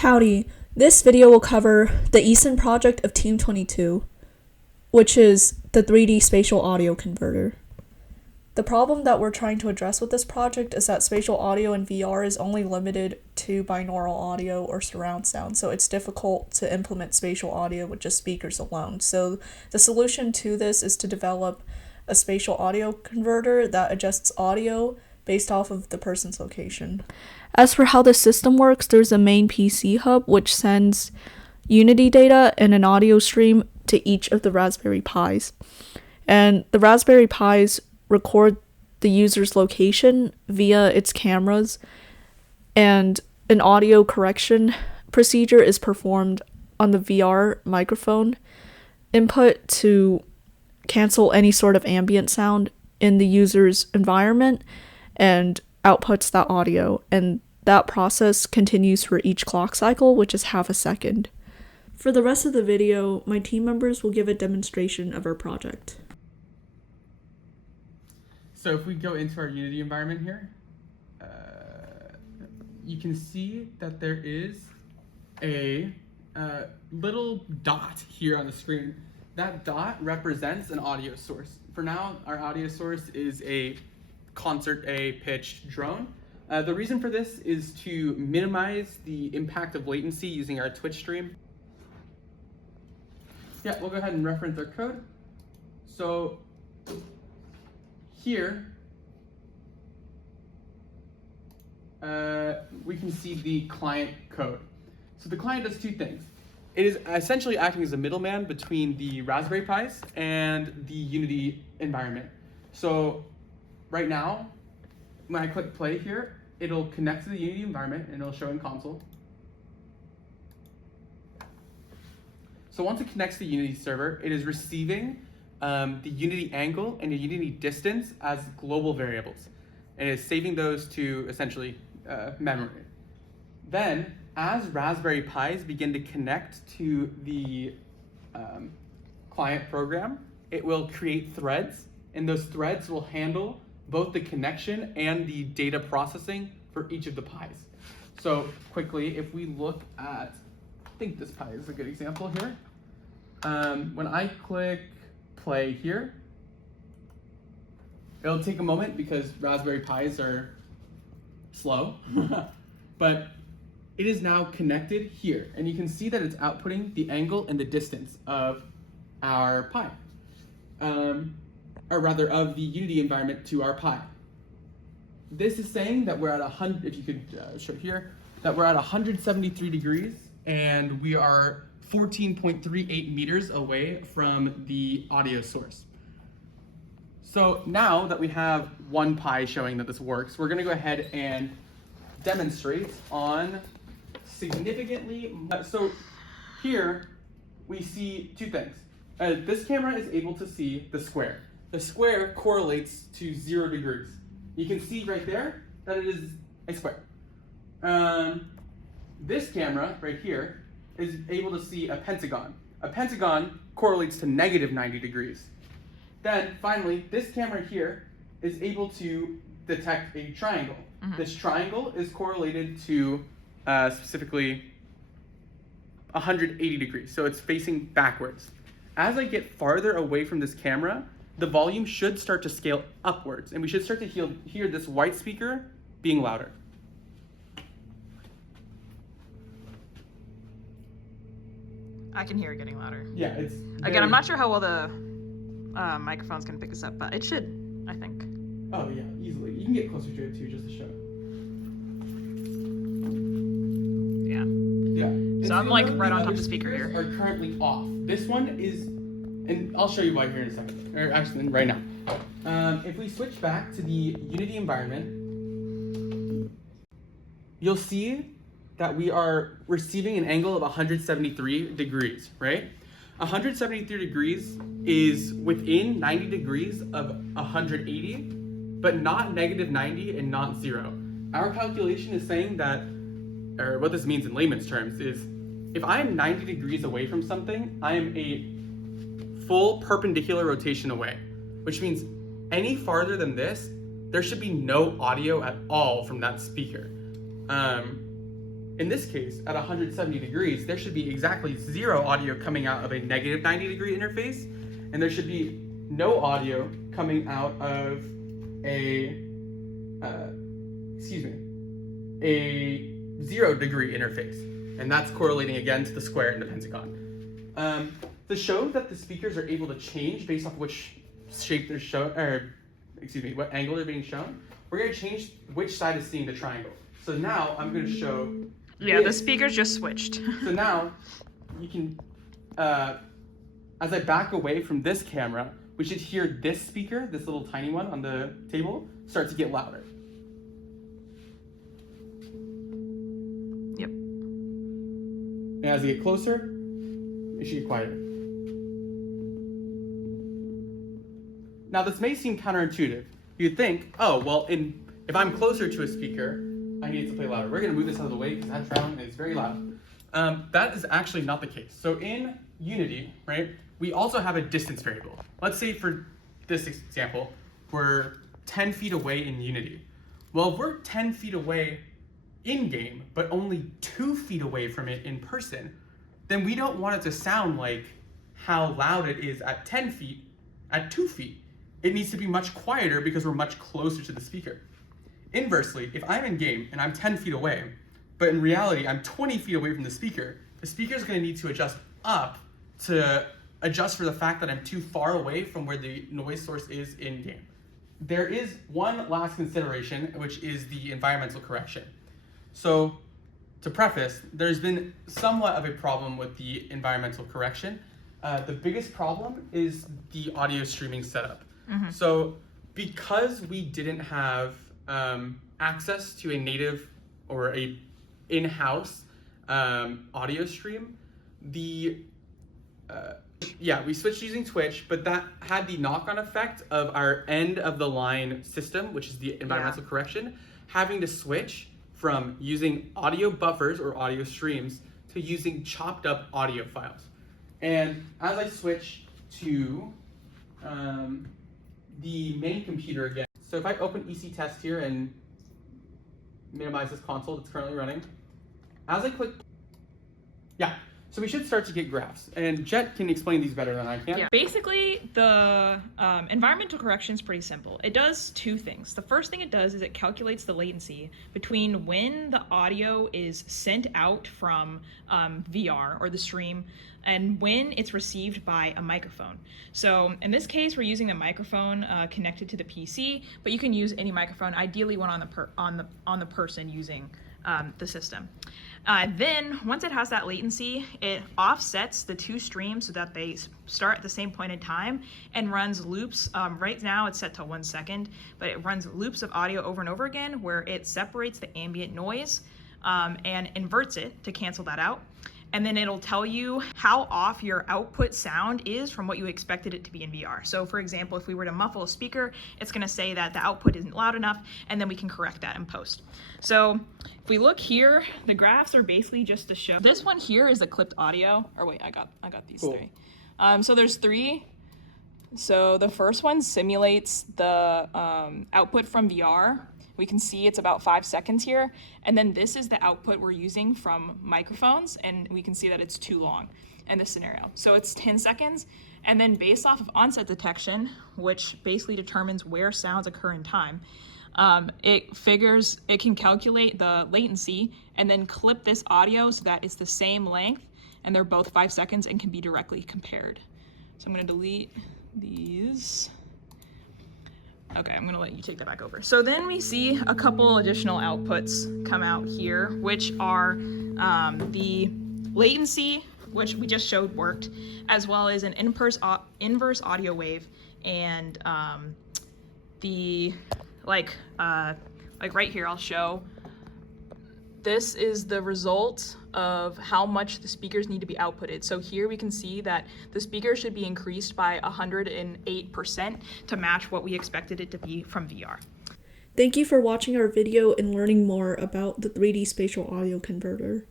Howdy, this video will cover the ECEN project of Team 22, which is the 3D spatial audio converter. The problem that we're trying to address with this project is that spatial audio in VR is only limited to binaural audio or surround sound, so it's difficult to implement spatial audio with just speakers alone. So the solution to this is to develop a spatial audio converter that adjusts audio based off of the person's location. As for how the system works, there's a main PC hub which sends Unity data and an audio stream to each of the Raspberry Pis. And the Raspberry Pis record the user's location via its cameras, and an audio correction procedure is performed on the VR microphone input to cancel any sort of ambient sound in the user's environment and outputs that audio, and that process continues for each clock cycle, which is half a second. For the rest of the video, my team members will give a demonstration of our project. So if we go into our Unity environment here, you can see that there is a little dot here on the screen. That dot represents an audio source. For now, our audio source is a concert A pitched drone. The reason for this is to minimize the impact of latency using our Twitch stream. Yeah, we'll go ahead and reference our code. So here, we can see the client code. So the client does two things. It is essentially acting as a middleman between the Raspberry Pis and the Unity environment. So right now, when I click play here, it'll connect to the Unity environment and it'll show in console. So once it connects to the Unity server, it is receiving the Unity angle and the Unity distance as global variables. And it is saving those to essentially memory. Then, as Raspberry Pis begin to connect to the client program, it will create threads, and those threads will handle both the connection and the data processing for each of the Pis. So quickly, if we look at, I think this Pi is a good example here. When I click play here, it'll take a moment because Raspberry Pis are slow, but it is now connected here, and you can see that it's outputting the angle and the distance of our Pi, or rather of the Unity environment to our Pi. This is saying that we're at 100, if you could show here, that we're at 173 degrees, and we are 14.38 meters away from the audio source. So now that we have one Pi showing that this works, we're gonna go ahead and demonstrate on significantly. So here we see two things. This camera is able to see the square. The square correlates to 0 degrees. You can see right there that it is a square. This camera right here is able to see a pentagon. A pentagon correlates to -90 degrees. Then finally, this camera here is able to detect a triangle. This triangle is correlated to specifically 180 degrees, so it's facing backwards. As I get farther away from this camera, the volume should start to scale upwards, and we should start to hear this white speaker being louder. I can hear it getting louder. Yeah, it's Again, I'm not sure how well the microphone's gonna pick this up, but it should, I think. Oh yeah, easily. You can get closer to it too, just to show. Yeah. Yeah. So I'm like right on top of the speaker here. Are currently off. This one is, and I'll show you why here in a second, or actually right now. If we switch back to the Unity environment, you'll see that we are receiving an angle of 173 degrees, right? 173 degrees is within 90 degrees of 180, but not -90 and not 0. Our calculation is saying that, or what this means in layman's terms is, if I am 90 degrees away from something, I am a full perpendicular rotation away, which means any farther than this, there should be no audio at all from that speaker. in this case, at 170 degrees, there should be exactly 0 audio coming out of a negative 90 degree interface, and there should be no audio coming out of a, a 0 degree interface. And that's correlating again to the square in the pentagon. To show that the speakers are able to change based off which shape they're shown, or what angle they're being shown, we're going to change which side is seeing the triangle. So now I'm going to show. Yeah, the speakers just switched. So now you can, as I back away from this camera, we should hear this speaker, this little tiny one on the table, start to get louder. Yep. And as you get closer, it should get quieter. Now this may seem counterintuitive. You'd think, oh, well, if I'm closer to a speaker, I need it to play louder. We're gonna move this out of the way because that's round and it's very loud. That is actually not the case. So in Unity, right, we also have a distance variable. Let's say for this example, we're 10 feet away in Unity. Well, if we're 10 feet away in-game, but only 2 feet away from it in person, then we don't want it to sound like how loud it is at 10 feet at 2 feet. It needs to be much quieter because we're much closer to the speaker. Inversely, if I'm in game and I'm 10 feet away, but in reality I'm 20 feet away from the speaker is going to need to adjust up to adjust for the fact that I'm too far away from where the noise source is in game. There is one last consideration, which is the environmental correction. So to preface, there's been somewhat of a problem with the environmental correction. The biggest problem is the audio streaming setup. Mm-hmm. So because we didn't have access to a native or a in-house audio stream, we switched using Twitch, but that had the knock-on effect of our end-of-the-line system, which is the environmental correction, having to switch from using audio buffers or audio streams to using chopped up audio files. And as I switch to the main computer again, so if I open EC Test here and minimize this console that's currently running, as I click, so we should start to get graphs. And Jet can explain these better than I can. Yeah, basically the environmental correction is pretty simple. It does two things. The first thing it does is it calculates the latency between when the audio is sent out from VR or the stream and when it's received by a microphone. So in this case, we're using a microphone connected to the PC, but you can use any microphone, ideally one on the person using the system. Then once it has that latency, it offsets the two streams so that they start at the same point in time and runs loops. Right now it's set to 1 second, but it runs loops of audio over and over again where it separates the ambient noise and inverts it to cancel that out. And then it'll tell you how off your output sound is from what you expected it to be in VR. So for example, if we were to muffle a speaker, it's gonna say that the output isn't loud enough, and then we can correct that in post. So if we look here, the graphs are basically just to show. This one here is the clipped audio, or wait, I got these three. So there's three. So the first one simulates the output from VR. We can see it's about 5 seconds here. And then this is the output we're using from microphones, and we can see that it's too long in this scenario. So it's 10 seconds. And then based off of onset detection, which basically determines where sounds occur in time, it can calculate the latency and then clip this audio so that it's the same length and they're both 5 seconds and can be directly compared. So I'm gonna delete these. Okay, I'm gonna let you take that back over. So then we see a couple additional outputs come out here, which are the latency, which we just showed worked, as well as an inverse audio wave, and the like right here I'll show. This is the result of how much the speakers need to be outputted. So here we can see that the speaker should be increased by 108% to match what we expected it to be from VR. Thank you for watching our video and learning more about the 3D spatial audio converter.